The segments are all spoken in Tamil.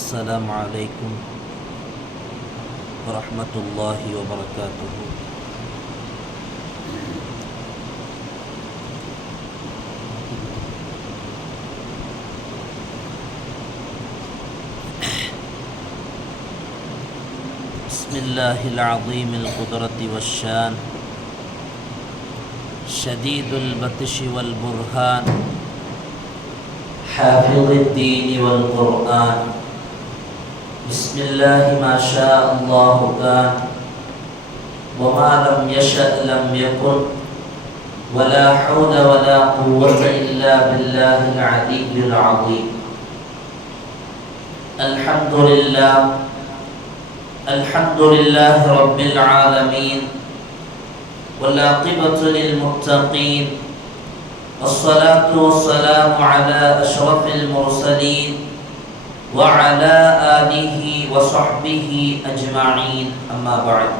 السلام عليكم ورحمة الله وبركاته. بسم الله العظيم القدرة والشان شديد البطش والبرهان حافظ الدين والقرآن. بسم الله ما شاء الله كان وما لم يشأ لم يكن ولا حول ولا قوة إلا بالله العلي العظيم. الحمد لله رب العالمين والعاقبة للمتقين والصلاة والسلام على أشرف المرسلين وعلى آله وصحبه أجمعين، أما بعد.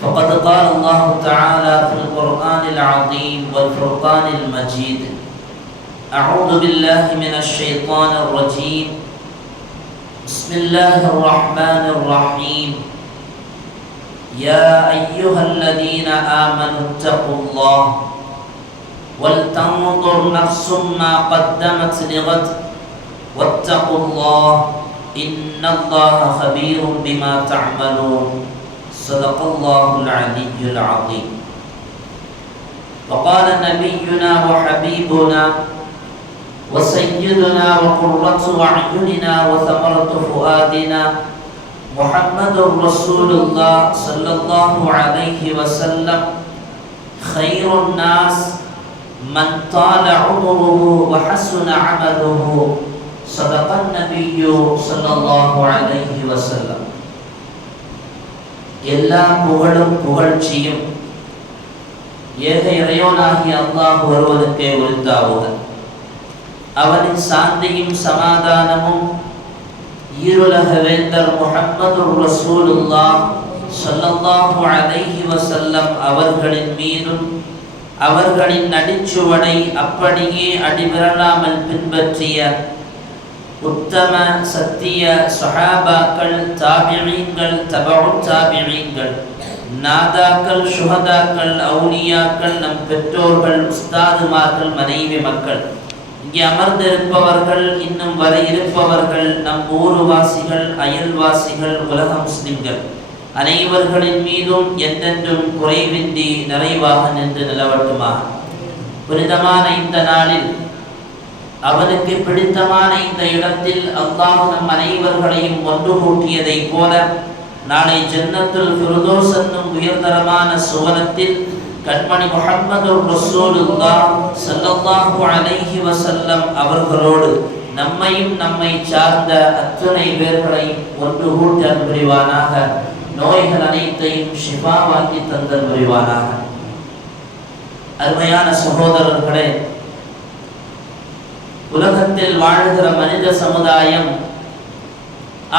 فقد قال الله تعالى في القرآن العظيم والفرقان المجيد: أعوذ بالله من الشيطان الرجيم، بسم الله الرحمن الرحيم. يا أيها الذين آمنوا اتقوا الله ولتنظر نفس ما قدمت لغد واتقوا الله إن الله خبير بما تعملون. صدق الله العلي العظيم. وقال نبينا وحبيبنا وسيدنا وقرة أعيننا وثمرة فؤادنا محمد رسول الله صلى الله عليه وسلم: خير الناس من طال عمره وحسن عمله. صدق النبي صلى الله عليه وسلم. எல்லா புகழும் புகழ்ச்சியும் ஏக இறைவனாகிய அல்லாஹ் ஒருவனுக்கே உரித்தாவுக. அவனின் சாந்தியும் சமாதானமும் ஈருலக வேந்தர் முஹம்மது ரசூலுல்லாஹ் ஸல்லல்லாஹு அலைஹி வஸல்லம் அவர்களின் மீதும் அவர்களின் நடிச்சுவடை அப்படியே அடிவிரலாமல் பின்பற்றிய உத்தம சத்திய சஹாபாக்கள், தாபிஈன்கள், தபஉத் தாபிஈன்கள், நாதாக்கள், ஷுஹதாக்கள், அவுலியாக்கள், நம் பெற்றோர்கள், உஸ்தாதுமார்கள், மனைவி மக்கள், இங்கே அமர்ந்திருப்பவர்கள், இன்னும் வர இருப்பவர்கள், நம் ஊர்வாசிகள், அயல்வாசிகள், உலக முஸ்லிம்கள் அனைவர்களின் மீதும் என்றென்றும் குறைவின்றி நிறைவாக நின்று நிலவட்டுமாக. புனிதமான இந்த நாளில், அவனுக்கு பிடித்தமான இந்த இடத்தில் அல்லாஹ் நம் அனைவர்களையும் ஒன்று கூட்டியதை போல நாளை ஜன்னத்துல் ஃபிர்தௌஸ் என்னும் உயர்தரமான சுவனத்தில் கண்மணி முஹம்மது ரசூலுல்லாஹ் ஸல்லல்லாஹு அலைஹி வஸல்லம் அவர்களோடு நம்மையும் நம்மை சார்ந்த அத்தனை பேர்களையும் ஒன்று கூட்டல் புரிவானாக. நோய்கள் அனைத்தையும் ஷிஃபாவாக்கி தந்தல் புரிவானாக. அருமையான சகோதரர்களே, உலகத்தில் வாழ்கிற மனித சமுதாயம்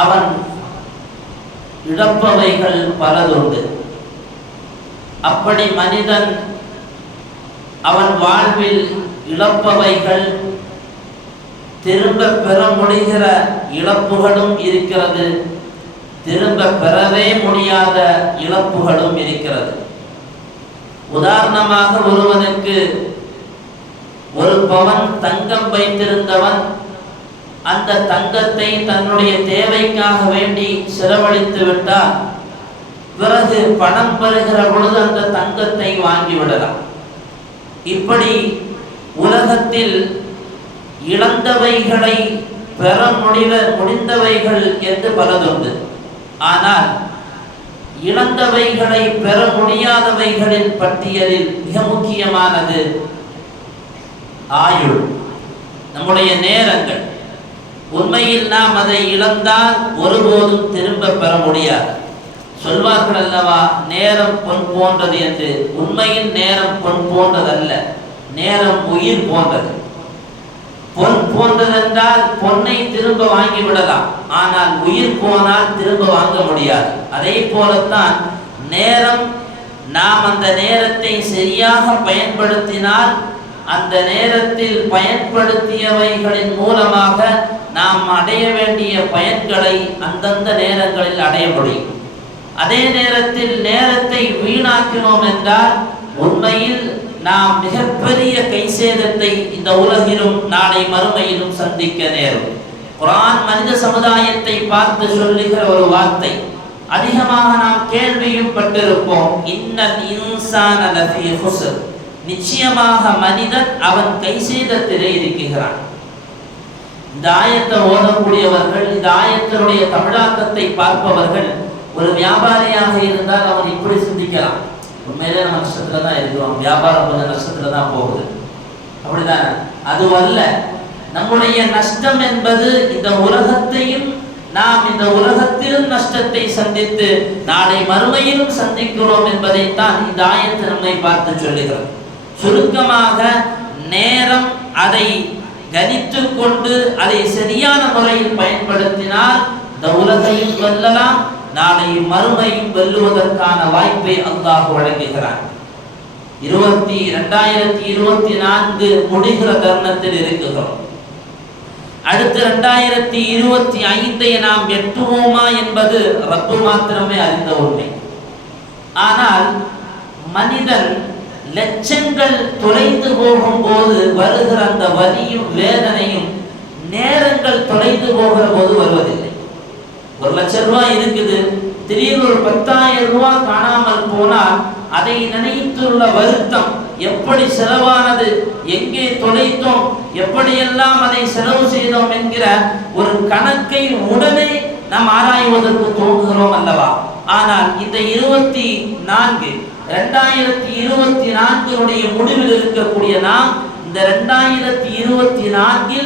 அவன் இழப்பவைகள் பலதுண்டு. அப்படி மனிதன் அவன் வாழ்வில் இழப்பவைகள் திரும்ப பெற முடிகிற இழப்புகளும் இருக்கிறது, திரும்ப பெறவே முடியாத இழப்புகளும் இருக்கிறது. உதாரணமாக, ஒருவனுக்கு ஒரு பவன் தங்கம் வைத்திருந்தவன் அந்த தங்கத்தை தன்னுடைய தேவைக்காக வேண்டி செலவழித்து விட்டால் பிறகு பணம் பெறுகிற பொழுது அந்த தங்கத்தை வாங்கிவிடலாம். இப்படி உலகத்தில் இழந்தவைகளை பெற முடிந்தவைகள் என்று பலதுண்டு. ஆனால் இழந்தவைகளை பெற முடியாதவைகளின் பட்டியலில் மிக முக்கியமானது ஆயுள், நம்முடைய நேரங்கள். உண்மையில் நாம் அதை இழந்தால் ஒருபோதும் திரும்ப பெற முடியாது. சொல்வார்கள் அல்லவா, நேரம் பொன் போன்றது என்று. உண்மையில் நேரம் பொன் போன்றதல்ல, நேரம் உயிர் போன்றது. பொன் போன்றதென்றால் பொன்னை திரும்ப வாங்கி விடலாம், ஆனால் உயிர் போனால் திரும்ப வாங்க முடியாது. அதே போலத்தான் நேரம், நாம் அந்த நேரத்தை சரியாக பயன்படுத்தினால் அந்த நேரத்தில் பயன்படுத்தியவைகளின் மூலமாக நாம் அடைய வேண்டிய பயன்களை அந்தந்த நேரங்களில் அடைய முடியும். அதே நேரத்தில் நேரத்தை வீணாக்கினோம் என்றால் உண்மையில் நாம் மிகப்பெரிய கைசேதத்தை இந்த உலகிலும் நாளை மறுமையிலும் சந்திக்க நேரும். குர்ஆன் மனித சமுதாயத்தை பார்த்து சொல்லுகிற ஒரு வார்த்தை, அதிகமாக நாம் கேள்வியும் பட்டிருப்போம். இன்னல் இன்சான லஃபீ ஹுஸ்ர், நிச்சயமாக மனிதன் அவன் கைசேதத்திலே இருக்கிறான். இந்த ஆயத்தை ஓதக்கூடியவர்கள், இந்த ஆயத்தினுடைய தமிழாக்கத்தை பார்ப்பவர்கள், ஒரு வியாபாரியாக இருந்தால் அவன் இப்படி சிந்திக்கலாம், உண்மையிலே நம்ம நஷ்டத்துல தான் இருக்கிறோம், வியாபாரம் கொஞ்சம் நஷ்டத்துல தான் போகுது, அப்படிதான். அதுவல்ல, நம்முடைய நஷ்டம் என்பது இந்த உலகத்தையும் நாம் இந்த உலகத்திலும் நஷ்டத்தை சந்தித்து நாளை மறுமையிலும் சந்திக்கிறோம் என்பதைத்தான் இந்த ஆயத்து நம்மை பார்த்து சொல்லுகிறது. சுருக்கமாக நேரம், அதை கணித்து கொண்டு அதை சரியான முறையில் பயன்படுத்தினால் இந்த உலகையும் வெல்லலாம், நாளை மறுமையும் வெல்லுவதற்கான வாய்ப்பை அல்லாஹ் வழங்குகிறார். 2024 முடிகிற தருணத்தில் இருக்கிறோம். அடுத்து 2025 நாம் எட்டுவோமா என்பது ரப்பு மாத்திரமே அறிந்த உண்மை. ஆனால் மனிதன் லட்சங்கள் தொலைந்து போகும்போது வருகிற அந்த வலியும் வேதனையும் நேரங்கள் தொலைந்து போகிற போது வருவதில்லை. 1 லட்சம் ரூபாய் இருக்குது, திடீர்னு ஒரு 10,000 ரூபாய் காணாமல் போனால் அதை நினைத்துள்ள வருத்தம், எப்படி செலவானது, எங்கே தொலைத்தோம், எப்படியெல்லாம் அதை செலவு செய்தோம் என்கிற ஒரு கணக்கை உடனே நாம் ஆராய்வதற்கு தோன்றுகிறோம் அல்லவா? ஆனால் இந்த 2024 முடிவில் இருக்கக்கூடிய நாம் இந்த 2024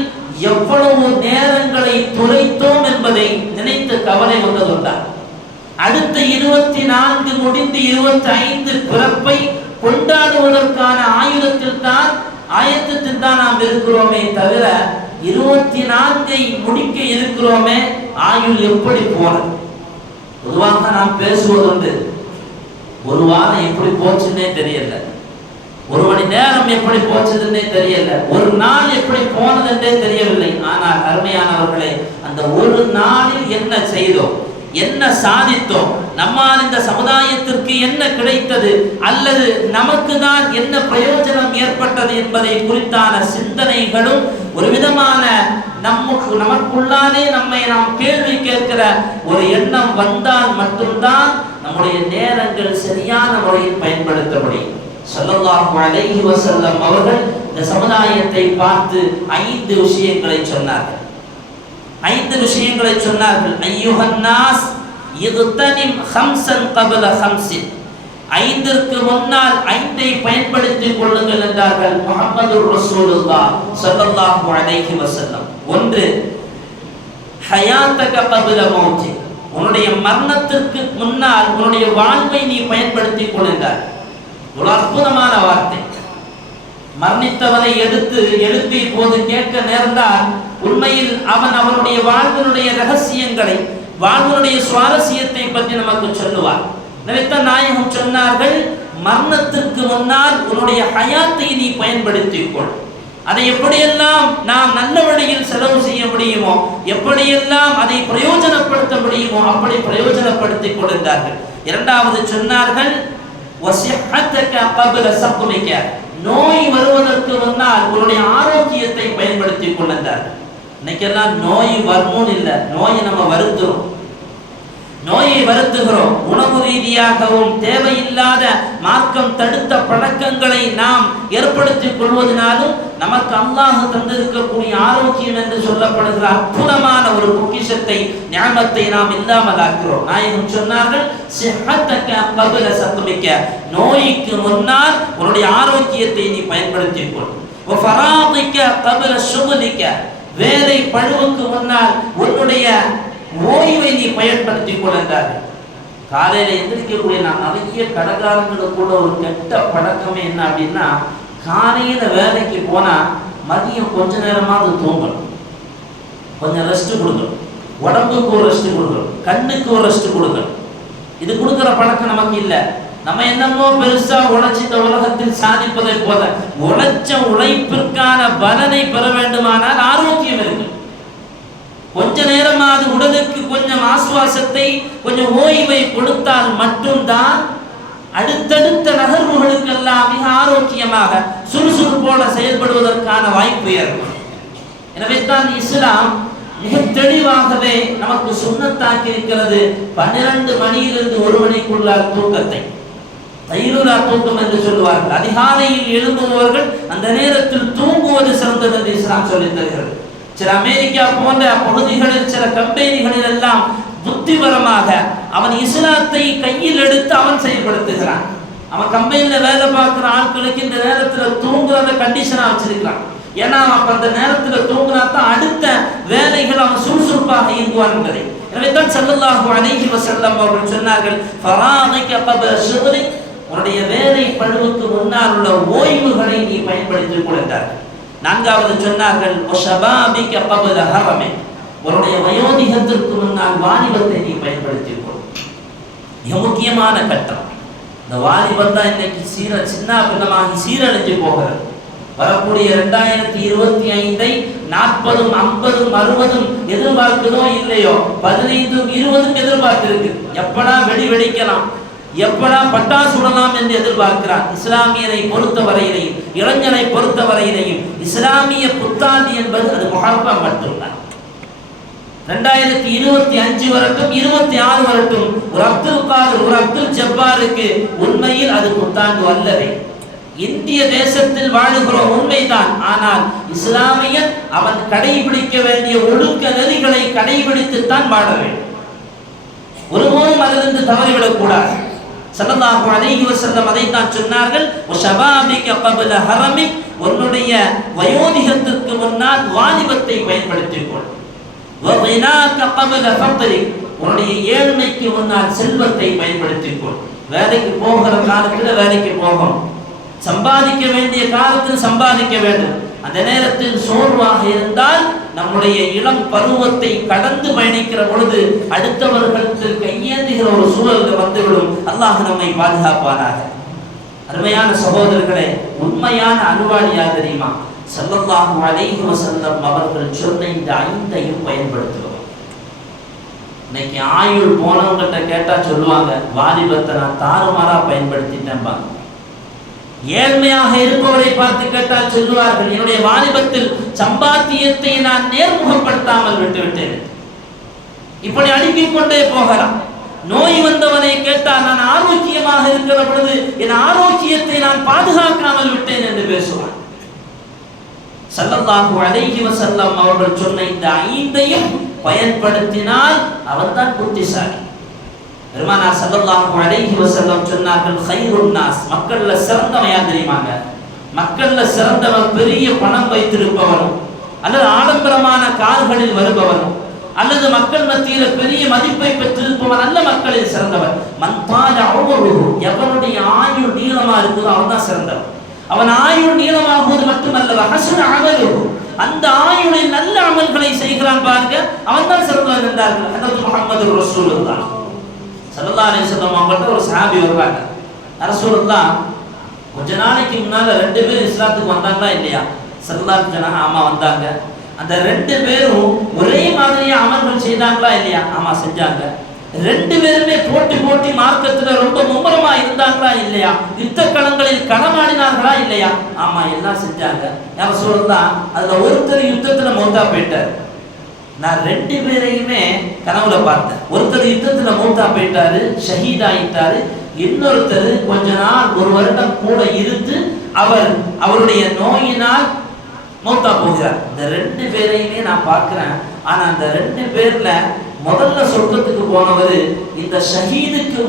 எவ்வளவு நேரங்களை தொலைத்தோம் என்பதை நினைத்து கவலை வந்ததுண்டா? அடுத்த 24 முடிந்து 25 பிறப்பை கொண்டாடுவதற்கான ஆயத்தத்தில் தான் நாம் இருக்கிறோமே தவிர 24 முடிக்க இருக்கிறோமே, ஆயுள் எப்படி போனது? பொதுவாக நாம் பேசுவதுண்டு, ஒரு வாரம் எப்படி போச்சுன்னே தெரியல, 1 மணி நேரம் எப்படி போச்சதுன்னே தெரியல, ஒரு நாள் எப்படி போனதுன்னே தெரியவில்லை. ஆனால் அருமையானவர்களே, அந்த ஒரு நாளில் என்ன செய்தோம், என்ன சாதித்தோம், நம்மால் இந்த சமுதாயத்திற்கு என்ன கிடைத்தது, அல்லது நமக்கு தான் என்ன பிரயோஜனம் ஏற்பட்டது என்பதை குறித்தான சிந்தனைகளும் ஒரு விதமான நமக்குள்ளானே நம்மை நாம் கேள்வி கேட்கிற ஒரு எண்ணம் வந்தால் மட்டும்தான் நம்முடைய நேரங்கள் சரியான முறையில் பயன்படுத்த முடியும். ஸல்லல்லாஹு அலைஹி வஸல்லம் அவர்கள் இந்த சமுதாயத்தை பார்த்து 5 விஷயங்களை சொன்னார்கள். 5 விஷயங்களை சொன்னார்கள். ஐயுஹன் நாஸ் இக்தனிம் ஹம்ஸன் கப்ல ஹம்ஸின், 5ற்கு முன்னால் 5ஐ பயன்படுத்திக் கொள்ளுங்கள் என்றார்கள் முஹம்மதுர் ரசூலுல்லாஹ் ஸல்லல்லாஹு அலைஹி வஸல்லம். 1, ஹயாத்தக கப்ல மௌத்தி, உன்னுடைய மரணத்திற்கு முன்னால் உன்னுடைய வாழ்வை நீ பயன்படுத்திக் கொள்ளுங்கள். ஒரு அற்புதமான வார்த்தை. மரணித்தவனை எழுப்பி இப்போது கேட்க நேர்ந்தால் உண்மையில் அவனுடைய வாழ்வினுடைய ரகசியங்களை, வாழ்வினுடைய சுவாரஸ்யத்தை பற்றி நமக்கு சொல்லுவார். நினைத்த நாயகம் சொன்னார்கள், மரணத்திற்கு முன்னால் உன்னுடைய ஹயாத்தை நீ பயன்படுத்திக் கொள். அதை எப்படியெல்லாம் நாம் நல்ல வழியில் செலவு செய்ய முடியுமோ, எப்படியெல்லாம் அதை பிரயோஜனப்படுத்த முடியுமோ அப்படி பிரயோஜனப்படுத்திக் கொள்கிறார்கள். 2வது சொன்னார்கள், வஸிஹத்தக கப்ல ஸக்மிக, நோய் வருவதற்கு முன்னால் உன்னுடைய ஆரோக்கியத்தை பயன்படுத்திக் கொள்ளுங்கள். இன்னைக்கெல்லாம் நோய் வரணும்னு இல்லை, நோயை நம்ம நோயை வருத்துகிறோம். உணவு ரீதியாகவும் தேவையில்லாத மார்க்கம் தடுத்த பழக்கங்களை நாம் ஏற்படுத்திக் கொள்வதனாலும் நமக்கு அல்லாஹ் தந்திருக்கக்கூடிய ஆரோக்கியம் என்று சொல்லப்படுகிற அற்புதமான ஒரு பொக்கிஷத்தை, ஞானத்தை நாம் இல்லாமல் ஆக்கிறோம். நாயகம் சொன்னார்கள், ஸிஹத்தக கப்ல ஸக்மிக, நோய்க்கு முன்னால் உன்னுடைய ஆரோக்கியத்தை நீ பயன்படுத்திக் கொள். வஃபராதிக கப்ல ஷுக்லிக, வேலை பழுவுக்கு முன்னால் உன்னுடைய ஓய்வை நீ பயன்படுத்திக் கொள்ளார்கள். காலையில எந்திரிக்கக்கூடிய நான் நிறைய கடைக்காரங்களுக்கு கூட ஒரு கெட்ட பழக்கமே என்ன அப்படின்னா, காலையில வேலைக்கு போனா மதியம் கொஞ்ச நேரமாவது தூங்கணும், கொஞ்சம் ரெஸ்ட் கொடுக்கணும், உடம்புக்கு ஒரு ரெஸ்ட் கொடுக்கணும், கண்ணுக்கு ஒரு ரெஸ்ட் கொடுக்கணும். இது கொடுக்குற பழக்கம் நமக்கு இல்லை. நம்ம என்னமோ பெருசா உழைச்சி இந்த உலகத்தில் சாதிப்பதை போல உழைச்ச உழைப்பிற்கான பலனை பெற வேண்டுமானால் ஆரோக்கியம் இருக்கு. கொஞ்ச நேரமாவது உடலுக்கு கொஞ்சம் ஆசுவாசத்தை, கொஞ்சம் ஓய்வை கொடுத்தால் மட்டும்தான் அடுத்தடுத்த நகர்வுகளுக்கெல்லாம் மிக ஆரோக்கியமாக சுறுசுறுப்போட செயல்படுவதற்கான வாய்ப்பு ஏற்படும். எனவே தான் இஸ்லாம் மிக தெளிவாகவே நமக்கு சுன்னத்தாக்கி இருக்கிறது 12 மணியிலிருந்து 1 மணிக்குள்ள தூக்கத்தை தைலூரா தூக்கம் என்று சொல்லுவார்கள். அதிகாலையில் எழும்புபவர்கள் அந்த நேரத்தில் தூங்குவது சிறந்தது என்று இஸ்லாம் சொல்லித் தருகிறது. சில அமெரிக்கா போன்ற பகுதிகளில் சில கம்பெனிகளில் எல்லாம் புத்திபரமாக அவன் இஸ்லாத்தை கையில் எடுத்து அவன் செயல்படுத்துகிறான். அவன் கம்பெனியில் வேலை பார்க்கிற ஆட்களுக்கு இந்த நேரத்தில் தூங்குறத கண்டிஷனா வச்சிருக்கிறான். ஏன்னா அப்ப அந்த நேரத்தில் தூங்கினா தான் அடுத்த வேலைகள் அவன் சுறுசுறுப்பாக இயங்குவான் என்பதை. எனவே தான் ஸல்லல்லாஹு அலைஹி வஸல்லம் அவர்கள் சொன்னார்கள், ஃபராகிக கப்ல ஷுக்லி, உன்னுடைய வேலை பழுவுக்கு முன்னால் உள்ள ஓய்வுகளை நீ பயன்படுத்திக் கொள்கிறார். 4வது சொன்னார்கள், வஷபாபிக கப்ல ஹரமி, உன்னுடைய வயோதிகத்திற்கு முன்னால் வாலிபத்தை நீ பயன்படுத்திக் கொள். மிக முக்கியமான கட்டம். இந்த வாலிபம் தான் இன்னைக்கு சின்ன பின்னமாகி சீரழிஞ்சு போகிறது. வரக்கூடிய 2025 40, 50, 60 எதிர்பார்க்குதோ இல்லையோ 15, 20 எதிர்பார்த்திருக்கு. எப்படா வெடிக்கலாம், எப்படா பட்டாசு சுடலாம் என்று எதிர்பார்க்கிறார். இஸ்லாமியரை பொறுத்தவரையிலையும் இளைஞரை பொறுத்தவரையிலையும் இஸ்லாமிய புத்தாண்டு என்பது அது முஹர்ரம் மட்டும்தான். 2025 வரட்டும், 26 வரட்டும், ஒரு அப்துல் காதர், ஒரு அப்துல் ஜப்பாருக்கு உண்மையில் அது புத்தாண்டு அல்லவே. இந்திய தேசத்தில் வாழுகிறோம் உண்மைதான். ஆனால் இஸ்லாமியன் அவன் கடைபிடிக்க வேண்டிய ஒழுக்க நெறிகளை கடைபிடித்துத்தான் வாழ வேண்டும். ஒருபோதும் அதிலிருந்து தவறிவிடக் கூடாது. ஸல்லல்லாஹு அலைஹி வஸல்லம் அதைத்தான் சொன்னார்கள், வஷபாபிக கப்ல ஹரமி, உன்னுடைய வயோதிகத்திற்கு முன்னால் வாலிபத்தை பயன்படுத்திக் கொள். வகினாக கப்ல ஃபக்ரி, உன்னுடைய ஏழ்மைக்கு முன்னால் செல்வத்தை பயன்படுத்திக் கொள். வேலைக்கு போகிற காலத்தில் வேலைக்கு போகணும், சம்பாதிக்க வேண்டிய காலத்தில் சம்பாதிக்க வேண்டும். அந்த நேரத்தில் சோர்வாக இருந்தால் நம்முடைய இளம் பருவத்தை கடந்து பயணிக்கிற பொழுது அடுத்தவர்களுக்கு கையேந்துகிற ஒரு சூழல் வந்துவிடும். அல்லாஹ் நம்மை பாதுகாப்பானாக. அருமையான சகோதரர்களே, உண்மையான அனுவாடி யார் தெரியுமா? ஸல்லல்லாஹு அலைஹி வஸல்லம் அவர்கள் சொன்ன இந்த 5ஐயும் பயன்படுத்துவோம். இன்னைக்கு ஆயுள் போனவங்கிட்ட கேட்டா சொல்லுவாங்க, வாலிபத்தை நான் தாறுமாறா பயன்படுத்திட்டேன்பாங்க. ஏழ்மையாக இருப்பவரை பார்த்து கேட்டால் சொல்லுவார்கள், என்னுடைய வாலிபத்தில் சம்பாத்தியத்தை நான் நேர்முகப்படுத்தாமல் விட்டுவிட்டேன். இப்படி அடுக்கிக் கொண்டே போகலாம். நோய் வந்தவனை கேட்டால் நான் ஆரோக்கியமாக இருக்கிற பொழுது என் ஆரோக்கியத்தை நான் பாதுகாக்காமல் விட்டேன் என்று பேசுவான். ஸல்லல்லாஹு அலைஹி வஸல்லம் அவர்கள் சொன்ன இந்த 5ஐயும் பயன்படுத்தினால் அவன்தான் புத்திசாலி. பெருமானார் ஸல்லல்லாஹு அலைஹி வஸல்லம் சொன்னார்கள், கைருன் நாஸ், மக்கள்ல சிறந்தவன் யார் தெரியுமாங்க? மக்கள்ல சிறந்தவன் பெரிய பணம் வைத்திருப்பவனும் அல்லது ஆடம்பரமான கார்களில் வருபவனும் அல்லது மக்கள் மத்தியில பெரிய மதிப்பை பெற்றிருப்பவன் அல்ல மக்களில் சிறந்தவன். மன்பால உமருஹு, எவனுடைய ஆயுள் நீளமா இருக்குதோ அவன் தான் சிறந்தவன். அவன் ஆயுள் நீளமாகுவது மட்டுமல்ல, ஹஸன அமலுஹு, அந்த ஆயுளில் நல்ல அமல்களை செய்கிறான் பாருங்க, அவன் தான் சிறந்தவன் என்றார்கள் ஹஜ்ரத் முஹம்மது ரசூலுல்லாஹ் ஸல்லல்லாஹு அலைஹி வஸல்லம். அவங்கள்ட்ட ஒரு சஹாபி வருவாங்க, ரசூலுல்லாஹ் கொஞ்ச நாளைக்கு முன்னால 2 பேர் இஸ்லாத்துக்கு வந்தாங்களா இல்லையா? ஸல்லல்லாஹு அலைஹி வஸல்லம், ஆமா வந்தாங்க. அந்த 2 பேரும் ஒரே மாதிரியா அமல்கள் செய்தாங்களா இல்லையா? ஆமா செஞ்சாங்க. 2 பேருமே போட்டி மார்க்கத்துல ரொம்ப மும்முரமா இருந்தாங்களா இல்லையா? யுத்த களங்களில் களமாடினார்களா இல்லையா? ஆமா எல்லாம் செஞ்சாங்க. யார சொல்லலாம், அதுல ஒருத்தர் யுத்தத்துல மௌத்தா போயிட்டார். நான் 2 பேரையுமே கனவுல பார்த்தேன். ஒருத்தர் யுத்தத்துல மௌத்தா போயிட்டாரு, ஷஹீத் ஆயிட்டாரு. இன்னொருத்தர் கொஞ்ச நாள் 1 வருடம் கூட இருந்து அவருடைய நோயினால் மௌத்தா போகிறார். இந்த 2 பேரையுமே நான் பார்க்கிறேன். ஆனா அந்த 2 பேர்ல முதல்ல சொர்க்கத்துக்கு போனவர் இந்த ஷஹீதுக்கு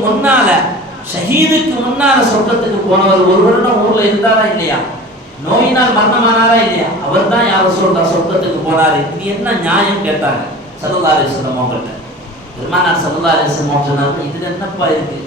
முன்னால சொர்க்கத்துக்கு போனவர் 1 வருடம் ஊர்ல இருந்தாரா இல்லையா? நோயினால் மரணமானாரா இல்லையா? அவர் தான் யார் சொல்றா சொர்க்கத்துக்கு போனாரு. இது என்ன நியாயம் கேட்டாங்க ஸல்லல்லாஹு அலைஹி வஸல்லம் அவங்கள்ட்ட. பெருமானார் ஸல்லல்லாஹு அலைஹி வஸல்லம் சொன்னாங்க, இதுல என்னப்பா இருக்கு,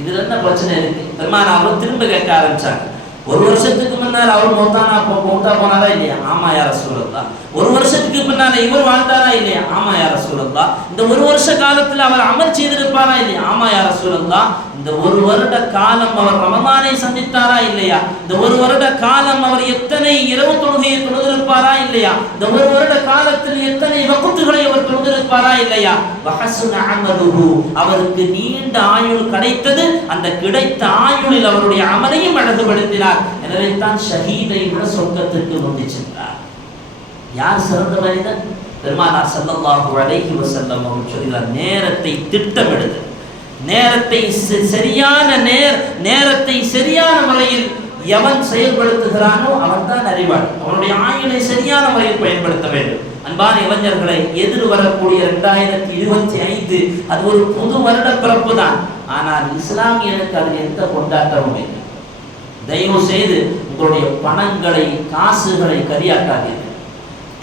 இதுல என்ன பிரச்சனை இருக்கு? பெருமானார் அவர் திரும்ப கேட்க ஆரம்பிச்சாங்க. 1 வருஷத்துக்கு முன்னால் அவர் மௌத்தா போனாரா இல்லையா? ஆமா யா ரசூலல்லாஹ். 1 வருஷத்துக்கு பின்னால இவர் வாழ்ந்தாரா இல்லையா? ஆமா யா ரசூலல்லாஹ். இந்த 1 வருஷ காலத்துல அவர் அமல் செய்திருப்பாரா இல்லையா? ஆமா யா ரசூலல்லாஹ். இந்த இந்த ஒரு வருட காலம் அவர் ரமலானை சந்தித்தாரா இல்லையா? இந்த ஒரு வருட காலம் அவர் எத்தனை இரவு தொழுகையை தொழுதிருப்பாரா இல்லையா? இந்த ஒரு வருட காலத்தில் எத்தனை வக்துகளை அவர் தொழுதிருப்பாரா இல்லையா? வஹஸுன அமலுஹு, அவருக்கு நீண்ட ஆயுள் கிடைத்தது. அந்த கிடைத்த ஆயுளில் அவருடைய அமலையும் அழகுபடுத்தினார். எனவே தான் ஷஹீதை விட சொர்க்கத்திற்கு கொண்டு சென்றார். யார் சிறந்த மனிதன்? பெருமானார் ஸல்லல்லாஹு அலைஹி வஸல்லம் அவர்கள் சொல்கிறார், நேரத்தை திட்டமிடுது, நேரத்தை சரியான முறையில் எவன் செயல்படுத்துகிறானோ அவன் தான் அறிவான். அவனுடைய ஆயுளை சரியான முறையில் பயன்படுத்த வேண்டும். அன்பான இளைஞர்களை, எதிர் வரக்கூடிய 2025 அது ஒரு புது வருட பிறப்பு தான். ஆனால் இஸ்லாமியனுக்கு அதில் எந்த கொண்டாட்டமும் இல்லை. தயவு செய்து உங்களுடைய பணங்களை, காசுகளை கரியாக்காதீர்கள்.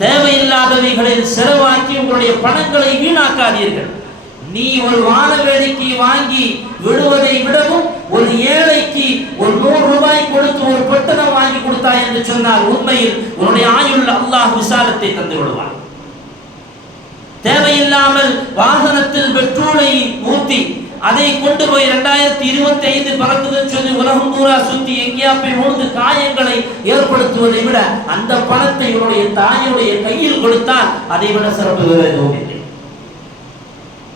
தேவையில்லாதவைகளில் செலவாக்கி உங்களுடைய பணங்களை வீணாக்காதீர்கள். நீ ஒரு வான வேடிக்கை வாங்கி விடுவதை விடவும் ஒரு ஏழைக்கு ஒரு 100 ரூபாய் கொடுத்து ஒரு பெட்டகம் வாங்கி கொடுத்தாய் என்று சொன்னால் உண்மையில் உன்னுடைய ஆயுள் அல்லாஹ் விசாலத்தை தந்து விடுவான். தேவையில்லாமல் வாகனத்தில் பெட்ரோலை ஊற்றி அதை கொண்டு போய் 2025 பறக்குதுன்னு சொல்லி உலகம் பூரா சுற்றி எங்கேயா போய் உழுந்து காயங்களை ஏற்படுத்துவதை விட அந்த பணத்தை இவருடைய தாயுடைய கையில் கொடுத்தால் அதை விட சிறப்பு வேறு எதுவும் இல்லை.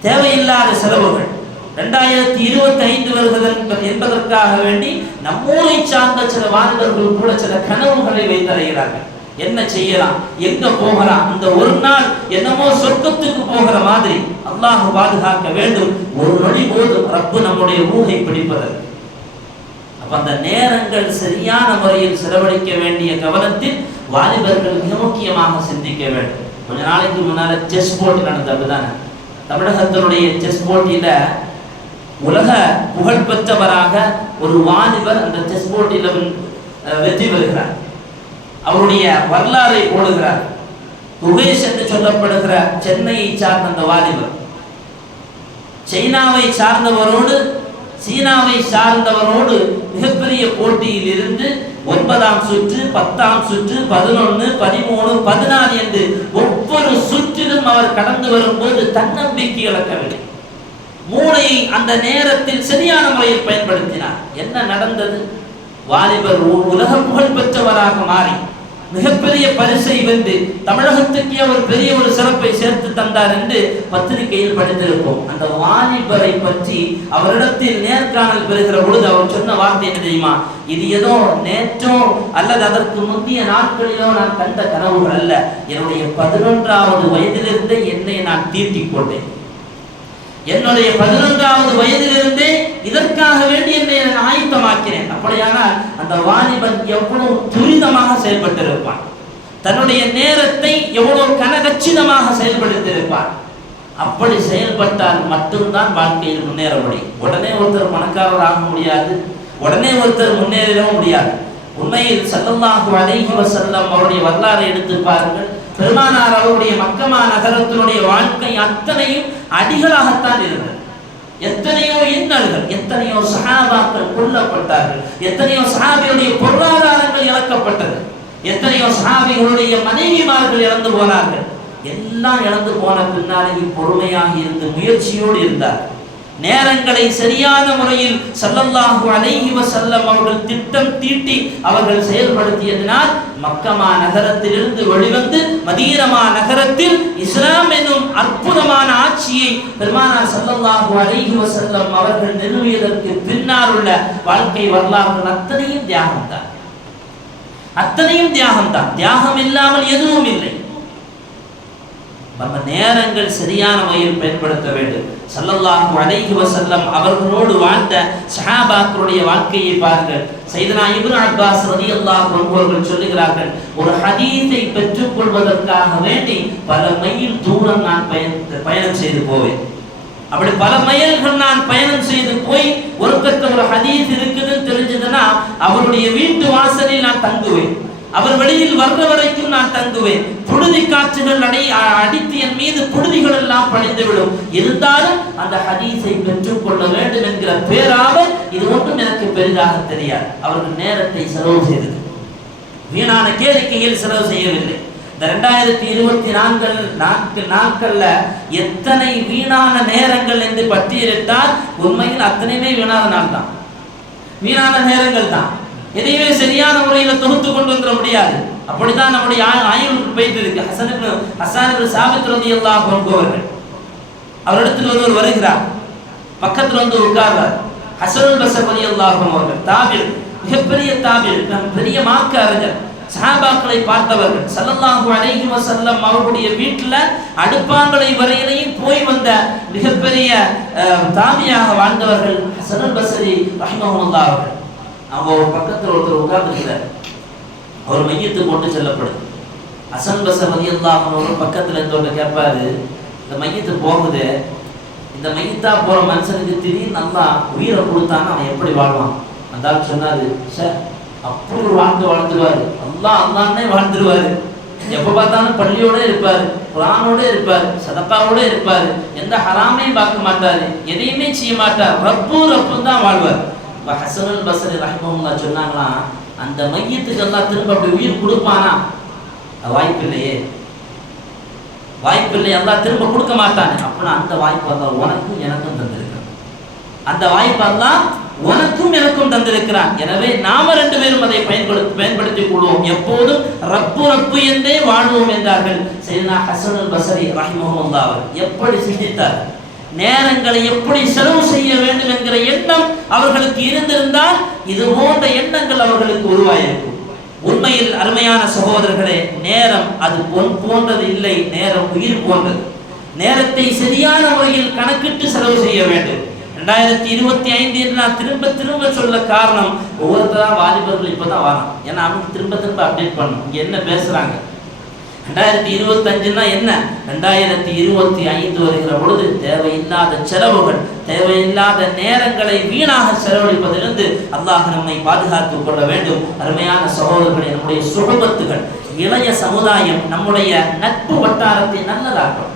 தேவையில்லாத செலவுகள் 2025 வருகிறது என்பதற்காக வேண்டி நம்மூரை சார்ந்த சில வாலிபர்கள் கூட சில கனவுகளை வைத்தறிகிறார்கள். என்ன செய்யலாம், எங்க போகலாம், இந்த ஒரு நாள் என்னமோ சொர்க்கத்துக்கு போகிற மாதிரி. அல்லாஹ் பாதுகாக்க வேண்டும். ஒரு நொடி போதும் ரப்பு நம்முடைய ரூஹை பிடிப்பதற்கு. அப்ப அந்த நேரங்கள் சரியான முறையில் செலவழிக்க வேண்டிய கவனத்தில் வாலிபர்கள் மிக முக்கியமாக சிந்திக்க வேண்டும். கொஞ்ச நாளைக்கு முன்னால செஸ் போட்டி நடந்தது தானே. தமிழகத்தினுடைய செஸ் போட்டியில உலக புகழ்பெற்றவராக ஒரு வாலிபர் அந்த செஸ் போட்டியில வெற்றி பெறுகிறார். அவருடைய வரலாறை போடுகிறார். குகேஷ் என்று சொல்லப்படுகிற சென்னையை சார்ந்த அந்த வாலிபர் சீனாவை சார்ந்தவரோடு மிகப்பெரிய போட்டியில் இருந்து 9ஆம் சுற்று, 10ஆம் சுற்று, 11, 13, 14 என்று ஒவ்வொரு சுற்றிலும் அவர் கடந்து வரும்போது தன்னம்பிக்கை இழக்கவில்லை. மூளையை அந்த நேரத்தில் சரியான முறையில் பயன்படுத்தினார். என்ன நடந்தது? வாலிபர் உலக புகழ் பெற்றவராக மாறி மிகப்பெரிய பரிசை வென்று தமிழகத்துக்கே அவர் பெரிய ஒரு சிறப்பை சேர்த்து தந்தார் என்று பத்திரிகையில் படித்திருப்போம். அந்த வாலிபரை பற்றி அவரிடத்தில் நேர்காணல் பெறுகிற பொழுது அவர் சொன்ன வார்த்தை என்ன தெரியுமா? இது ஏதோ நேற்றோ அல்லது அதற்கு முந்தைய நாட்களிலோ நான் கண்ட கனவுகள் அல்ல. என்னுடைய 11வது வயதிலிருந்தே என்னை நான் தீட்டிக் கொண்டேன். என்னுடைய 11வது வயதிலிருந்தே இதற்காக வேண்டி என்னை ஆயத்தமாக்கிறேன். அப்படியானால் அந்த வாலிபன் எவ்வளவு துரிதமாக செயல்பட்டிருப்பான், தன்னுடைய நேரத்தை எவ்வளவு கனகச்சிதமாக செயல்படுத்தியிருப்பான். அப்படி செயல்பட்டால் மட்டும்தான் வாழ்க்கையில் முன்னேற முடியும். உடனே ஒருத்தர் பணக்காரர் ஆக முடியாது, உடனே ஒருத்தர் முன்னேறவும் முடியாது. உண்மையில் ஸல்லல்லாஹு அலைஹி வஸல்லம் அவருடைய வரலாறை எடுத்து பாருங்கள். பெருமானார் அவருடைய மக்கமா நகரத்தினுடைய வாழ்க்கை அத்தனையும் அடிகளாகத்தான் இருந்தது. எத்தனையோ இன்னல்கள், எத்தனையோ சஹாபாக்கள் கொல்லப்பட்டார்கள், எத்தனையோ சஹாபியுடைய பொருளாதாரங்கள் இழக்கப்பட்டது, எத்தனையோ சஹாபிகளுடைய மனைவிமார்கள் இழந்து போனார்கள். எல்லாம் இழந்து போன பின்னாலேயும் பொறுமையாக இருந்து முயற்சியோடு இருந்தார். நேரங்களை சரியான முறையில் ஸல்லல்லாஹு அலைஹி வஸல்லம் அவர்கள் திட்டம் தீட்டி அவர்கள் செயல்படுத்தியதனால் மக்கமா நகரத்திலிருந்து வெளிவந்து மதீனா நகரத்தில் இஸ்லாம் எனும் அற்புதமான ஆட்சியை பெருமானார் ஸல்லல்லாஹு அலைஹி வஸல்லம் அவர்கள் நிறுவியதற்கு பின்னால் உள்ள வாழ்க்கை வரலாறுகள் அத்தனையும் தியாகம்தான். அத்தனையும் தியாகம்தான். தியாகம் இல்லாமல் எதுவும் இல்லை. நம்ம நேரங்கள் சரியான முறையில் பயன்படுத்த வேண்டும். ஸல்லல்லாஹு அலைஹி வஸல்லம் அவர்களோடு வாழ்ந்த சஹாபாக்களுடைய வாழ்க்கையை பாருங்கள். சையதுனா இப்னு அப்பாஸ் ரலியல்லாஹு அன்ஹு அவர்கள் சொல்லுகிறார்கள், ஒரு ஹதீஸை பெற்றுக் கொள்வதற்காக வேண்டி பல மைல் தூரம் நான் பயணம் செய்து போவேன். அப்படி பல மைல்கள் நான் பயணம் செய்து போய் ஒரு ஹதீஸ் இருக்குதுன்னு தெரிஞ்சதுன்னா அவருடைய வீட்டு வாசலில் நான் தங்குவேன். அவர் வெளியில் வர்ற வரைக்கும் நான் தங்குவேன். புழுதி காற்றுகள் அடித்து என் மீது புழுதிகள் எல்லாம் படைந்துவிடும். இருந்தாலும் அந்த ஹதீஸை பெற்றுக் கொள்ள வேண்டும் என்கிற பேராவல் இது ஒன்றும் எனக்கு பெரிதாக தெரியாது. அவர்கள் நேரத்தை செலவு செய்தது, வீணான கேளிக்கையில் செலவு செய்யவில்லை. இந்த 2024 நாட்கள்ல எத்தனை வீணான நேரங்கள் என்று பட்டியலிட்டால் உண்மையில் அத்தனையுமே வீணான நாள் தான், வீணான நேரங்கள் தான். எதையுமே சரியான முறையில் தொகுத்து கொண்டு வந்துட முடியாது. அப்படிதான் நம்முடைய ஆய்வுக்கு போயிட்டு இருக்கு. ஹஸ்ஸான் இப்னு சாபித் ரலியல்லாஹு அன்ஹு அவரிடத்தில் ஒருவர் வருகிறார், பக்கத்தில் வந்து உட்கார்றார். ஹஸனுல் பஸ்ரி ரலியல்லாஹு அன்ஹு அவர்கள் தாபிர், மிகப்பெரிய தாபிர், பெரிய மார்க்க அறிஞர், சஹாபாக்களை பார்த்தவர்கள். ஸல்லல்லாஹு அலைஹி வஸல்லம் அவருடைய வீட்டில் அடுப்பாங்களை வரையிலையும் போய் வந்த மிகப்பெரிய தாபியாக வாழ்ந்தவர்கள் ஹஸனுல் பஸ்ரி ரஹிமஹுல்லாஹ் அவர்கள். அவங்க ஒரு பக்கத்தில் ஒருத்தர் உட்கார்ந்துருக்கிறார். ஒரு மையத்து கொண்டு செல்லப்படுது. ஹஸன் பஸ்ரி ரலியல்லாஹு அன்ஹு பக்கத்தில் இருந்து கேட்பாரு, இந்த மையத்து போகுது, இந்த மையத்தா போற மனுஷனுக்கு திடீர்னு நல்லா உயிரை கொடுத்தான்னு அவன் எப்படி வாழ்வான்? அந்த ஆள் சொன்னாரு, சார் அப்படி வாழ்ந்துருவாரு, அல்லாஹ்னே வாழ்ந்துருவாரு, எப்ப பார்த்தாலும் பள்ளியோட இருப்பாரு, குர்ஆனோட இருப்பாரு, சதக்காவோட இருப்பாரு, எந்த ஹராமையும் பார்க்க மாட்டாரு, எதையுமே செய்ய மாட்டார், ரப்பு தான் வாழ்வார். இப்ப ஹஸனுல் பஸ்ரி ரஹிமஹுல்லாஹ் சொன்னாங்களாம், அந்த மையத்துக்கு எல்லாம் திரும்ப அப்படி உயிர் கொடுப்பானா? வாய்ப்பில்லையே, வாய்ப்பில்லை, அல்லாஹ் திரும்ப கொடுக்க மாட்டானே. அப்படின்னா அந்த வாய்ப்பு அல்லாஹ் உனக்கும் எனக்கும் தந்திருக்கிறான், அந்த வாய்ப்பு அல்லாஹ் உனக்கும் எனக்கும் தந்திருக்கிறான். எனவே நாம ரெண்டு பேரும் அதை பயன்படுத்திக் கொள்வோம். எப்போதும் ரப்பு என்றே வாழ்வோம் என்றார்கள் சையதுனா ஹஸனுல் பஸ்ரி ரஹிமஹுல்லாஹ் அவர்கள். எப்படி சிந்தித்தார், நேரங்களை எப்படி செலவு செய்ய வேண்டும் என்கிற எண்ணம் அவர்களுக்கு இருந்திருந்தால் இது போன்ற எண்ணங்கள் அவர்களுக்கு உருவாயிருக்கும். உண்மையில் அருமையான சகோதரர்களே, நேரம் அது பொன் போன்றது இல்லை, நேரம் உயிர் போன்றது. நேரத்தை சரியான முறையில் கணக்கிட்டு செலவு செய்ய வேண்டும். 2025 என்று நான் திரும்ப சொல்ல காரணம், ஒவ்வொருத்தரா வாலிபர்கள் இப்பதான் வரான், ஏன்னா அவங்க திரும்ப அப்டேட் பண்ணணும் இங்க என்ன பேசுறாங்க. 2025 என்ன, 2025 வருகிற பொழுது தேவையில்லாத செலவுகள், தேவையில்லாத நேரங்களை வீணாக செலவழிப்பதிலிருந்து அல்லாஹ் நம்மை பாதுகாத்துக் கொள்ள வேண்டும். அருமையான சகோதரர்களே, நம்முடைய சுஹபத்துகள், இளைய சமுதாயம் நம்முடைய நட்பு வட்டாரத்தை நல்லதாக்கும்.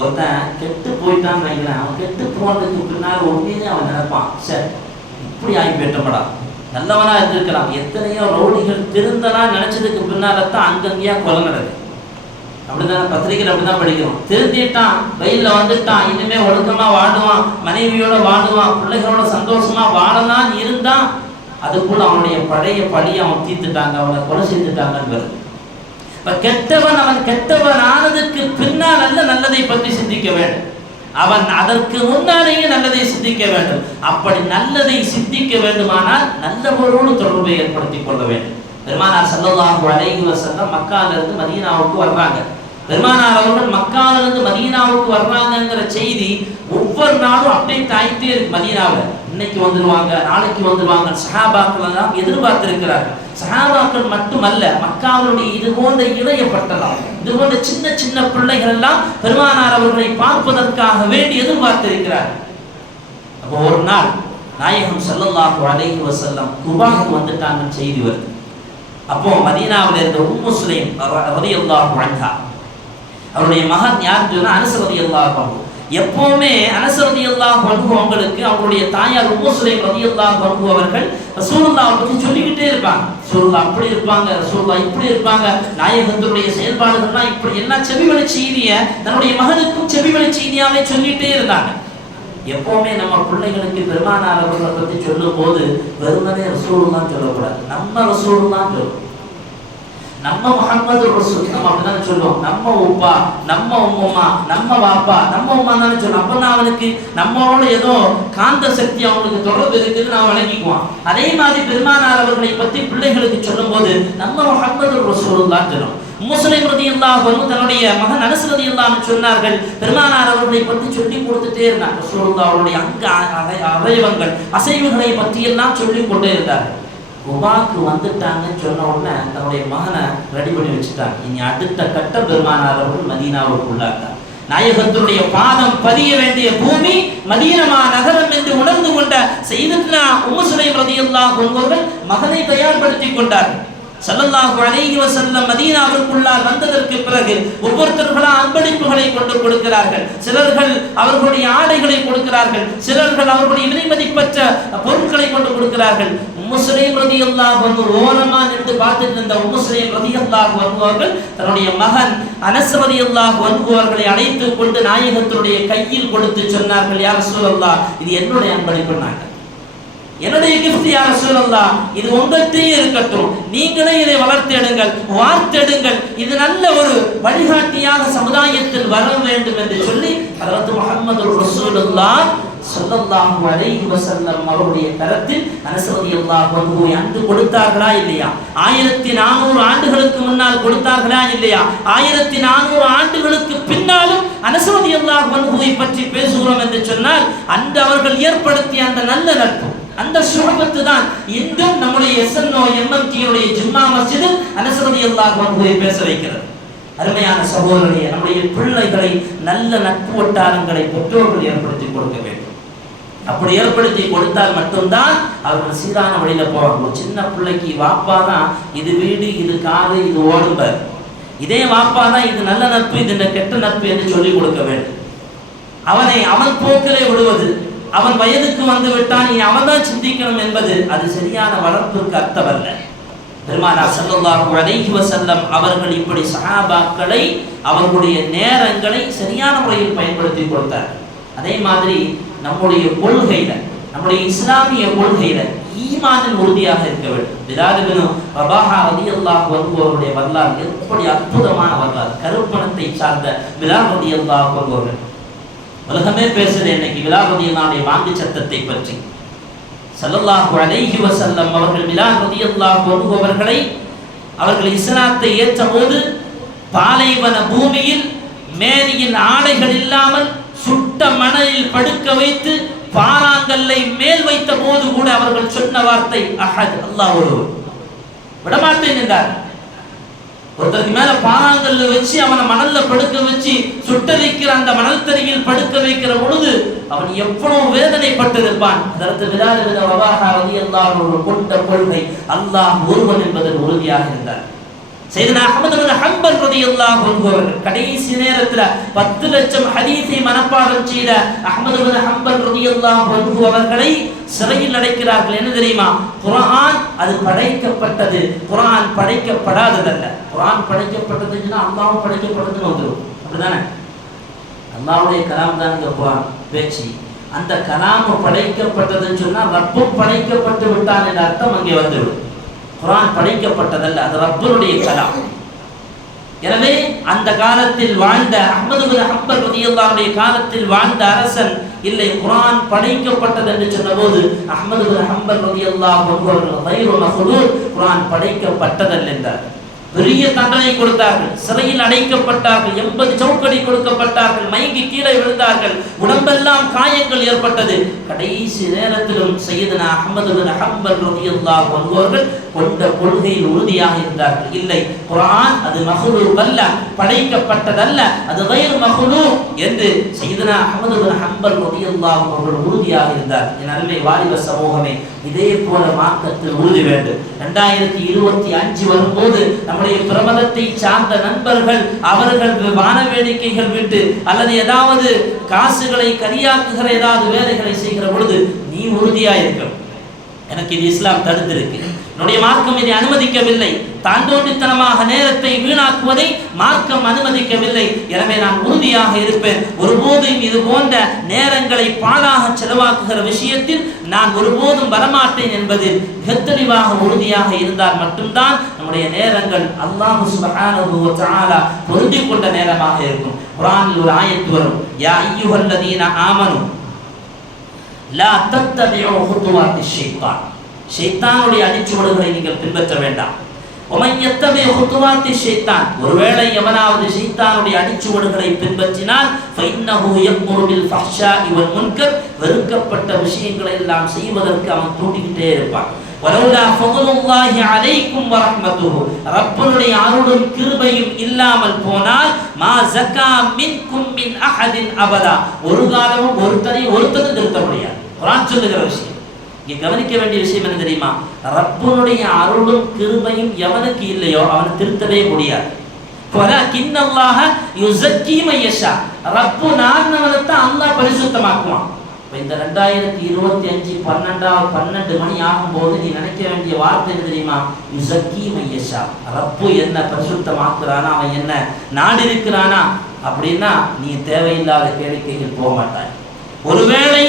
ஒருத்தன் கெட்டு போயிட்டான்னு நினைக்கிறேன், அவன் கெட்டு போனதுக்கு பின்னால் ஒன்னே அவன் நினைப்பான், சரி இப்படி ஆகி போயிட்டப்படா, நல்லவனா இருந்திருக்கலாம். எத்தனையோ ரவுடிகள் திருந்தலாம் நினைச்சதுக்கு பின்னால்தான் அங்கங்கேயா கொலை நடக்குது. அப்படிதான் பத்திரிகையில் அப்படிதான் படிக்கிறோம். திருந்திட்டான், வெயில்ல வந்துட்டான், இனிமே ஒழுக்கமா வாடுவான், மனைவியோட வாடுவான், பிள்ளைகளோட சந்தோஷமா வாழலாம் இருந்தான், அதுக்குள்ள அவனுடைய பழைய பழியை அவன் தீர்த்துட்டாங்க, அவனை கொலை செய்துட்டாங்கன்னு வருது. இப்ப கெட்டவன் அவன் கெட்டவன் ஆனதுக்கு பின்னால் அல்ல நல்லதை பற்றி சிந்திக்க வேண்டும், அவன் அதற்கு முன்னாலேயே நல்லதை சிந்திக்க வேண்டும். அப்படி நல்லதை சிந்திக்க வேண்டுமானால் நல்லவரோடு தொடர்பை ஏற்படுத்திக் கொள்ள வேண்டும். பெருமானார் ஸல்லல்லாஹு அலைஹி வஸல்லம் மக்காவிலிருந்து மதீனாவுக்கு வர்றாங்க. பெருமானார் அவர்கள் மக்காவிலிருந்து மதீனாவுக்கு வர்றாங்கங்கிற செய்தி ஒவ்வொரு நாளும் அப்டேட் ஆகிட்டே இருக்கு. மதீனாவில் இன்னைக்கு வந்துடுவாங்க, நாளைக்கு வந்துடுவாங்க, சஹாபாக்கள் எல்லாம் எதிர்பார்த்திருக்கிறார்கள். சஹாபாக்கள் மட்டுமல்ல, மக்காவினுடைய இது போன்ற இளைய பட்டலாம், இது போன்ற சின்ன சின்ன பிள்ளைகள் எல்லாம் பெருமானார் அவர்களை பார்ப்பதற்காக வேண்டி எதிர்பார்த்திருக்கிறார்கள். அப்போ ஒரு நாள் நாயகம் ஸல்லல்லாஹு அலைஹி வஸல்லம் குபாவுக்கு வந்துட்டாங்கன்னு செய்தி வருது. அப்போ மதீனாவில் இருந்த உம்மு சுலைம் ரலியல்லாஹு அன்ஹா, அவருடைய மகன் யாருன்னு சொன்னா அனஸ் ரலியல்லாஹு அன்ஹு. எப்பவுமே அனஸ் ரலியல்லாஹு அன்ஹு அவங்களுக்கு அவருடைய தாயார் உம்மு சுலைம் ரலியல்லாஹு அன்ஹு அவர்கள் ரசூலுல்லாஹ் பத்தி சொல்லிக்கிட்டே இருப்பாங்க. ரசூலுல்லாஹ் அப்படி இருப்பாங்க, ரசூலுல்லாஹ் இப்படி இருப்பாங்க, நாயகத்துடைய செயல்பாடுகள்லாம் இப்படி எல்லாம் செவிவழி செய்திய தன்னுடைய மகனுக்கும் செவிவழி செய்தியாவே சொல்லிட்டே இருந்தாங்க. எப்பவுமே நம்ம பிள்ளைகளுக்கு பெருமானார் அவர்களை பத்தி சொல்லும் போது வெறுமனே ரசூலுல்லாஹ் சொல்லக்கூடாது, நம்ம ரசூலுல்லாஹ் சொல்லணும். நம்ம முஹம்மது ரசூல் நம்ம அப்படிதான் சொல்லுவோம். நம்ம உப்பா, நம்ம உம்மா, நம்ம வாப்பா, நம்ம உம்மா தானே சொல்லுவோம். அப்பதான் அவனுக்கு நம்மளோட ஏதோ காந்த சக்தி அவங்களுக்கு தொடர்பு இருக்குன்னு நான் வழங்கிக்குவான். அதே மாதிரி பெருமானார் அவர்களை பத்தி பிள்ளைகளுக்கு சொல்லும் போது நம்ம முஹம்மது ரசூல் தான் சொல்லுவோம். முஸ்லிம் ரலியல்லாஹு அன்ஹு தன்னுடைய மகன் அனஸ் ரலியல்லாஹு அன்ஹு சொன்னார்கள், பெருமானார் அவர்களை பற்றி சொல்லி கொடுத்துட்டே இருந்தார். ரசூலுல்லாஹ் அவருடைய அங்க அவயவங்கள் அசைவுகளை பற்றி எல்லாம் சொல்லி கொண்டே இருந்தார்கள். குபாக்கு வந்துட்டாங்கன்னு சொன்ன உடனே தன்னுடைய மகனை ரெடி பண்ணி வச்சுட்டாங்க. இனி அடுத்த கட்ட பெருமானார் அவர்கள் மதீனாவுக்குள்ளாட்டார். நாயகத்துடைய பாதம் பதிய வேண்டிய பூமி மதீனா நகரம் என்று உணர்ந்து கொண்ட சய்யிதத்துனா உம்மு சுலைம் ரலியல்லாஹு அன்ஹா மகனை தயார்படுத்திக் கொண்டார்கள். ஸல்லல்லாஹு அலைஹி வஸல்லம் மதீனாவுக்குள்ளால் வந்ததற்கு பிறகு ஒவ்வொருத்தர்களா அன்பளிப்புகளை கொண்டு கொடுக்கிறார்கள். சிலர்கள் அவர்களுடைய ஆடைகளை கொடுக்கிறார்கள், சிலர்கள் அவர்களுடைய விலைமதிப்பற்ற பொருட்களை கொண்டு கொடுக்கிறார்கள். உம்மு சுலைம் ரலியல்லாஹு அன்ஹு ஓரமா நின்று பார்த்துட்டு இருந்த உம்மு சுலைம் ரலியல்லாஹு அன்ஹு அவர்கள் தன்னுடைய மகன் அனஸ் ரலியல்லாஹு அன்ஹு அவர்களை அழைத்து கொண்டு நாயகத்துடைய கையில் கொடுத்து சொன்னார்கள், யா ரசூலல்லாஹ், இது என்னுடைய அன்பளிப்புனாங்க, என்னுடைய கிஃப்ட் யா ரசூலல்லாஹ், இது உங்கள்கிட்டயே இருக்கட்டும், நீங்களே இதை வளர்த்தெடுங்கள், வார்த்தெடுங்கள், இது நல்ல ஒரு வழிகாட்டியாக சமுதாயத்தில் வர வேண்டும் என்று சொல்லி ஹஜ்ரத் முஹம்மது ரசூலுல்லாஹ் ஸல்லல்லாஹு அலைஹி வஸல்லம் அவருடைய கரத்தில் அனஸ் ரலியல்லாஹு அன்ஹு அன்று கொடுத்தார்களா இல்லையா? 1400 ஆண்டுகளுக்கு முன்னால் கொடுத்தார்களா இல்லையா? 1400 ஆண்டுகளுக்கு பின்னாலும் அனஸ் ரலியல்லாஹு அன்ஹுவை பற்றி பேசுகிறோம் என்று சொன்னால் அந்த அவர்கள் ஏற்படுத்திய அந்த நல்ல நட்பு, அந்த சுஹபத்து தான் இன்றும் நம்முடைய SNO MMT உடைய ஜும்மா மஸ்ஜிதில் அனஸ் ரலியல்லாஹு அன்ஹுவை பேச வைக்கிறது. அருமையான சகோதரர்களே, நம்முடைய பிள்ளைகளை நல்ல நட்பு வட்டாரங்களை பெற்றோர்கள் ஏற்படுத்தி கொடுக்க வேண்டும். அப்படி ஏற்படுத்தி கொடுத்தால் மட்டும்தான் அவர்கள் சீரான வழியில போவாங்க. ஒரு சின்ன பிள்ளைக்கு வாப்பா தான் இது வீடு, இது காது, இது ஓடும்பர், இதே வாப்பா தான் இது நல்ல நட்பு, இது கெட்ட நட்பு என்று சொல்லிக் கொடுக்க வேண்டும். அவனை அவன் போக்கிலே விடுவது, அவன் வயதுக்கு வந்து விட்டான் இனி அவன் தான் சிந்திக்கணும் என்பது அது சரியான வளர்ப்புக்கு அர்த்தமல்ல. பெருமானார் ஸல்லல்லாஹு அலைஹி வஸல்லம் அவர்கள் இப்படி சஹாபாக்களை அவர்களுடைய நேரங்களை சரியான முறையில் பயன்படுத்தி கொடுத்தார். அதே மாதிரி நம்முடைய கொள்கையில, நம்முடைய இஸ்லாமிய கொள்கையில ஈமானில் உறுதியாக இருக்க வேண்டும். பிலால் இப்னு ரபாஹா ரலியல்லாஹு அன்ஹு அவருடைய வரலாறு எப்படி அற்புதமான வரலாறு. கருப்பணத்தை சார்ந்த பிலால் ரலியல்லாஹு அன்ஹு அவர்கள், உலகமே பேசுது இன்னைக்கு பிலால் ரலியல்லாஹுடைய வாங்கு சத்தத்தை பற்றி. ஸல்லல்லாஹு அலைஹி வஸல்லம் அவர்கள் பிலால் ரலியல்லாஹு அன்ஹு அவர்கள் இஸ்லாத்தை ஏற்றபோது பாலைவன பூமியில் மேனியில் ஆடைகள் இல்லாமல் சுட்ட மணலில் படுக்க வைத்து பாறாங்கல்லை மேல் வைத்த போது கூட அவர்கள் சொன்ன வார்த்தை அஹத், அல்லாஹ் ஒருவர், விடமாட்டேன் என்றார். ஒருத்தருக்கு மேல பாறாங்கல்ல வச்சு அவனை மணல்ல படுக்க வச்சு சுட்டரிக்கிற அந்த மணல் தரையில் படுக்க வைக்கிற பொழுது அவன் எவ்வளவு வேதனைப்பட்டிருப்பான். அதற்கு பிலால் இப்னு ரபாஹா ரலியல்லாஹு அன்ஹு கொண்ட கொள்கை அல்லாஹ் ஒருவன் என்பதில் உறுதியாக இருந்தார். சையதுனா அஹ்மத் இப்னு ஹம்பல் ரலியல்லாஹு அன்ஹு அவர்கள் கடைசி நேரத்துல 10 லட்சம் ஹதீஸை மனப்பாடம் செய்த அஹ்மத் இப்னு ஹம்பல் ரலியல்லாஹு அன்ஹு அவர்களை சிறையில் அடைக்கிறார்கள். என்ன தெரியுமா? குர்ஆன் அது படைக்கப்பட்டது, குர்ஆன் படைக்கப்படாததல்ல. குர்ஆன் படைக்கப்பட்டதுன்னா அல்லாஹ் படைக்கப்பட்டதுன்னு வந்துரும், அப்படிதானே? அல்லாஹ்வுடைய கலாம் தான் இந்த குர்ஆன் பேச்சு. அந்த கலாம் படைக்கப்பட்டதுன்னு சொன்னா ரப்பும் படைக்கப்பட்டு விட்டான் என்ற அர்த்தம் அங்கே வந்துவிடும். குர்ஆன் படைக்கப்பட்டதல்ல, அது ரப்புடைய கலாம். எனவே அந்த காலத்தில் வாழ்ந்த அஹ்மத் இப்னு ஹம்பல் ரலியல்லாஹுடைய காலத்தில் வாழ்ந்த அரசன் இல்லை குர்ஆன் படைக்கப்பட்டது என்று சொன்னபோது அஹ்மத் இப்னு ஹம்பல் ரலியல்லாஹு அன்ஹு அவர்கள் கைரு மக்லூக், குர்ஆன் படைக்கப்பட்டதல்ல என்றார். பெரிய தண்டனை கொடுத்தார்கள், சிறையில் அடைக்கப்பட்டார்கள், 80 சவுக்கடி கொடுக்கப்பட்டார்கள், மயங்கி கீழே விழுந்தார்கள், உடம்பெல்லாம் காயங்கள் ஏற்பட்டது. கடைசி நேரத்திலும் சையதுனா அஹ்மத் இப்னு ஹம்பல் ரலியல்லாஹு அன்ஹு அவர்கள் கொண்ட கொள்கையில் உறுதியாக இருந்தார்கள். இல்லை, குர்ஆன் அது மக்லூக் அல்ல, படைக்கப்பட்டதல்ல, அது கைரு மக்லூக் என்று சையதுனா அஹ்மத் இப்னு ஹம்பல் ரலியல்லாஹு அன்ஹு அவர்கள் உறுதியாக இருந்தார். என் அருமை வாலிப சமூகமே, இதே போல மார்க்கத்தில் உறுதி வேண்டும். 2025 வரும்போது நம்முடைய பிரபலத்தை சார்ந்த நண்பர்கள் அவர்கள் வான வேடிக்கைகள் விட்டு அல்லது ஏதாவது காசுகளை கரியாக்குகிற ஏதாவது வேலைகளை செய்கிற பொழுது நீ உறுதியா இருக்கணும். எனக்கு இது இஸ்லாம் தடுத்திருக்கு, என்னுடைய மார்க்கம் இதை அனுமதிக்கவில்லை, தாண்டோண்டித்தனமாக நேரத்தை வீணாக்குவதை மார்க்கம் அனுமதிக்கவில்லை. எனவே நான் உறுதியாக இருப்பேன். ஒருபோதும் இது போன்ற நேரங்களை பாழாக செலவாக்குகிற விஷயத்தில் நான் ஒருபோதும் வரமாட்டேன் என்பதில் தெளிவாக உறுதியாக இருந்தால் மட்டும்தான் நம்முடைய நேரங்கள் அல்லாஹ் சுப்ஹானஹு வ தஆலா பொருந்திக் கொண்ட நேரமாக இருக்கும். குர்ஆனில் ஒரு ஆயத்து வரும், யா அய்யுஹல்லதீன ஆமனு லா தத்தபிஉ குதுவாத்திஷ் ஷைத்தான், ஷைத்தானுடைய அடிச்சுவடுகளை நீங்கள் பின்பற்ற வேண்டாம். ومن يتبع خطوات الشيطان, ஒருவேளை எவனாவது ஷைத்தானுடைய அடிச்சுவடுகளை பின்பற்றினால் فإنه يأمر بالفحشاء والمنكر, வெறுக்கப்பட்ட விஷயங்களை எல்லாம் செய்வதற்கு அவன் தூண்டிக்கிட்டே இருப்பான். ولولا فضل الله عليكم ورحمته, ரப்பனுடைய அருளும் கிருபையும் இல்லாமல் போனால் ما زكى منكم من أحد أبدا, ஒரு காலமும் ஒருத்தரும் திருத்த முடியாது. குர்ஆன் சொல்லுகிற விஷயம். இங்க கவனிக்க வேண்டிய விஷயம் என்ன தெரியுமா? ரப்புனுடைய அருளும் கிருபையும் எவனுக்கு இல்லையோ அவனை திருத்தவே முடியாது. வலக்கின்னல்லாஹ யுஸக்கி மன் யஷா, ரப்பு நாடினவனை தான் அல்லாஹ் பரிசுத்தமாக்குவான். இந்த 2025 12 மணி ஆகும்போது நீ நினைக்க வேண்டிய வார்த்தை என்ன தெரியுமா? யுஸக்கி மையஷா, ரப்பு என்ன பரிசுத்தமாக்குறானா, அவன் என்ன நாடி இருக்கிறானா அப்படின்னா நீ தேவையில்லாத கேளிக்கைகள் போக மாட்டாய். ஒருவேளை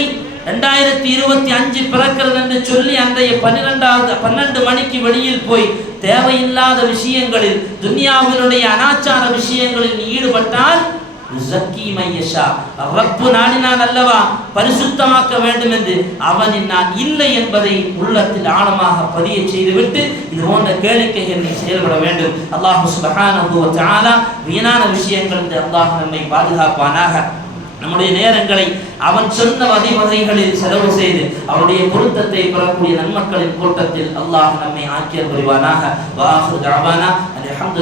2025 பிறக்கிறது என்று சொல்லி அன்றைய 12 மணிக்கு வெளியில் போய் தேவையில்லாத விஷயங்களில், துன்யாவினுடைய அனாச்சார விஷயங்களில் நீ ஈடுபட்டால் ரப்பு நாடினான் அல்லவா பரிசுத்தமாக்க வேண்டும் என்று, அவனின் நான் இல்லை என்பதை உள்ளத்தில் ஆழமாக பதிய செய்துவிட்டு இது போன்ற கேளிக்கைகள் நீ செயல்பட வேண்டும். அல்லாஹ் சுப்ஹானஹு வ தஆலா வீணான விஷயங்கள் அல்லாஹ் நம்மை பாதுகாப்பானாக. நம்முடைய நேரங்களை அவன் சொன்ன வழிவகைகளில் செலவு செய்து அவருடைய பொருத்தத்தை பெறக்கூடிய நன்மக்களின் கூட்டத்தில் அல்லாஹ் நம்மை ஆக்கியர் புரிவானாக. வ ஆகிரு தஅவானா அல்ஹம்துலில்லாஹ்.